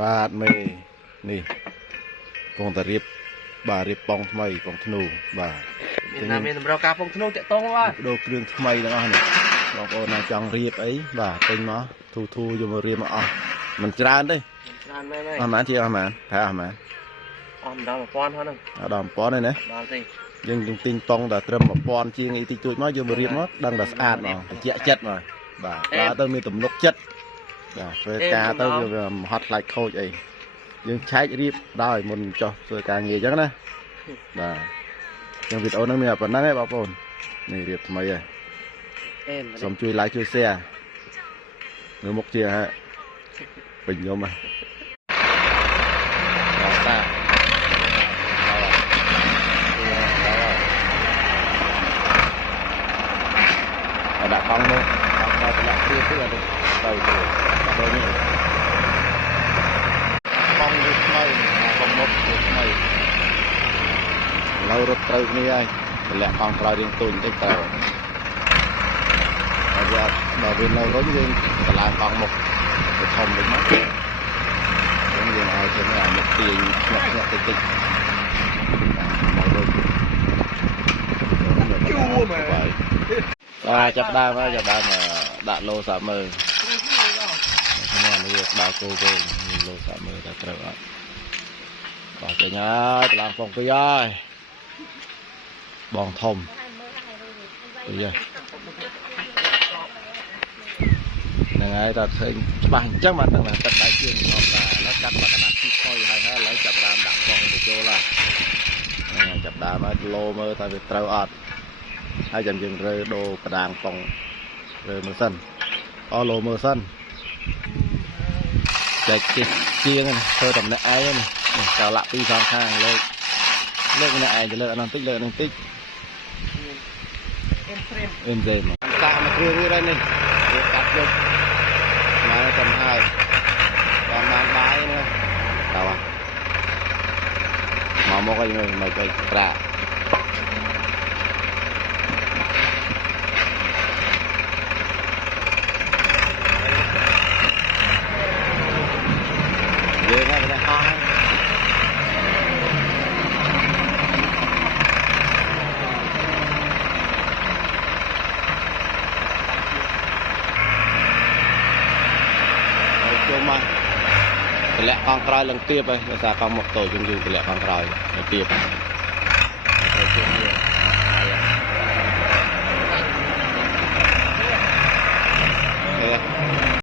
បាទមេនេះពងតារៀបបាទរៀបប៉ងថ្មីប៉ងធ្នូបាទមានតម្រូវការពងធ្នូតាក់តងបាទដូរគ្រឿងថ្មីទាំងអស់នេះបងប្អូនណាចង់រៀបអីបាទពេញមកធូយកមករៀបមកអស់មិនច្រើនទេច្រើនមែនហើយអស់ហ្មងជាអស់ហ្មងតែអស់ហ្មងអស់ដល់1000ហ្នឹងដល់1000ទេណាដល់ទេយើងទិញប៉ងតែត្រឹម1000ជាងអីតិចតួចមកយកមករៀបមកដឹងតែស្អាតហ្មងត្រជាក់ចិត្តមកបាទដល់ទៅមានទំនុកចិត្តបាទធ្វើការទៅវាមហត់ខ្លាចខូចអីយើងឆែករៀបដោយមុនចុះធ្វើការងារអញ្ចឹងណាបាទចឹងវីដេអូហ្នឹងមានប៉ុណ្ណឹងឯងបងប្អូននេះរៀបថ្មីហើយសូមជួយ like ជួយ share នៅមុខជាពេញខ្ញុំហ៎បាទតាដាក់កង់មកដល់ប្រឡាក់ទៀតទៅទៅនេះកង់នេះថ្មីកង់មុខថ្មីឥឡូវរត់ត្រូវគ្នាហើយប្រឡាក់កង់ក្រោយរៀងទូចបន្តិចត្រូវហើយបើវានៅវិញយើងបន្លាកង់មុខទៅធំវិញមកយើងឲ្យទៅអាមុខទាញញាក់តិចតិចជួមែនបាទចាប់ដើមហើយចាប់ដើមដាក់លោសាមើខ្ញុំនេះដាក់គោវិញលោសាមើតែត្រូវអត់បាទចេញហើយប្រឡងពងពីហើយបងធំពីហើយហ្នឹងហើយតើឃើញច្បាស់អញ្ចឹងបាទហ្នឹងទឹកដៃជើងខ្ញុំបាទแล้วកាត់មកកណ្ដាស់ទីខុយហើយឥឡូវចាប់ដើមដាក់ពងទៅចូលហើយចាប់ដើមហើយលោមើលតើវាត្រូវអត់ហើយចាំយើងរើដូរបដាងពងរើមើលសិនអស់លោមើលសិនចែកជាងធ្វើតែម្នាក់ឯងនេះចោលលាក់ពីសងខាងលើកម្នាក់ឯងទៅលើអានោះតិចលើនឹងតិចអេមទេមកសាកមកគ្រឿងនេះនេះវាកាត់យកមកទៅហើយតាមបានបាយនេះតើមកឲ្យយើងមកទៅប្រាក់យើងហ្នឹងអស់ចូលមកតម្លាក់កង់ក្រោយឡើងទៀតហើយដោយសារកង់មកតូចយើងតម្លាក់កង់ក្រោយទៅទៀត